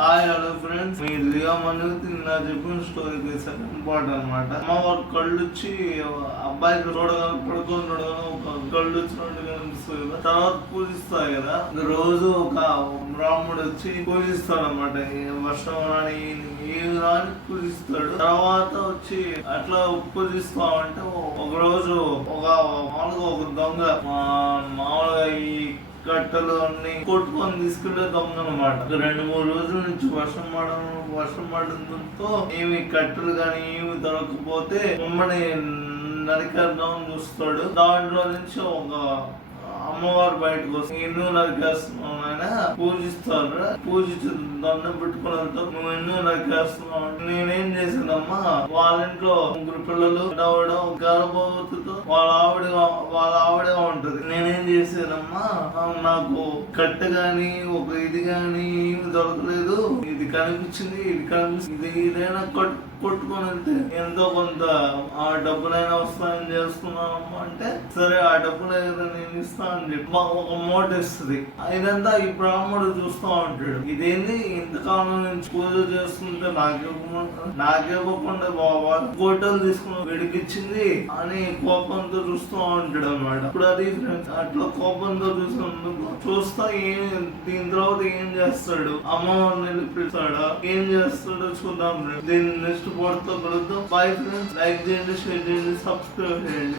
Hi hello friends, మీ లియా అనేది నా చెప్పిన స్టోరీకి సెకండ్ పార్ట్ అనమాట. అమ్మవారు కళ్ళు వచ్చి అబ్బాయి పడుకుంటాడు, ఒక కళ్ళు వచ్చినట్టు కనిపిస్తుంది కదా. తర్వాత పూజిస్తాయి కదా, రోజు ఒక బ్రాహ్మణుడు వచ్చి పూజిస్తాడు అనమాట. వర్షం రాని ఏమి రాని పూజిస్తాడు. తర్వాత వచ్చి అట్లా పూజిస్తా అంటే ఒక రోజు మామూలుగా ఒక దొంగ మామూలుగా ఈ కట్టలు అన్ని కొట్టుకొని తీసుకెళ్లే దొంగ అనమాట. 2-3 రోజుల నుంచి వర్షం పడడంతో ఏమి కట్టెలు కానీ ఏమి దొరకకపోతే ఉమ్మడి నరికేద్దామని చూస్తాడు. దాంట్లో నుంచి ఒక అమ్మవారు బయటకు వస్తుంది. ఎన్నో నరికేస్తున్నావు ఆయన పూజిస్తారు. పూజించి దండం పెట్టుకుని వెళ్తావు. నువ్వు ఎన్నో నరికేస్తున్నావు. నేనేం చేశానమ్మా, వాళ్ళ ఇంట్లో 3 పిల్లలు గర్భవతితో వాళ్ళ ఆవిడగా ఉంటది. నేనేం చేశానమ్మా, నాకు కట్టె గాని ఒక ఇది గాని ఏమి దొరకలేదు. ఇది కనిపించింది, ఇదైనా కొట్టుకొని వెళ్తే ఎంతో కొంత ఆ డబ్బులైనా వస్తాయని చేస్తున్నానమ్మా అంటే, సరే ఆ డబ్బులు నేను ఇస్తా అని చెప్పి ఒక మూట ఇస్తుంది. ఇదంతా ఈ బ్రాహ్మణుడు చూస్తూ ఉంటాడు. ఇదేంది ఇంతకాలం నుంచి పూజ చేస్తుంటే నాకేవ్వకుండా బాబా ఫోటోలు తీసుకుని వెడికిచ్చింది అని కోపంతో చూస్తూ ఉంటాడు అనమాట. ఇప్పుడు అది అట్లా కోపంతో చూస్తా దీని తర్వాత ఏం చేస్తాడు, అమ్మవారిని నిలిపిస్తాడా, ఏం చేస్తాడో చూద్దాం. దీన్ని నెక్స్ట్ పార్ట్ తో కలుద్దాం. బై ఫ్రెండ్స్, లైక్ చేయండి, షేర్ చేయండి, సబ్స్క్రైబ్ చేయండి.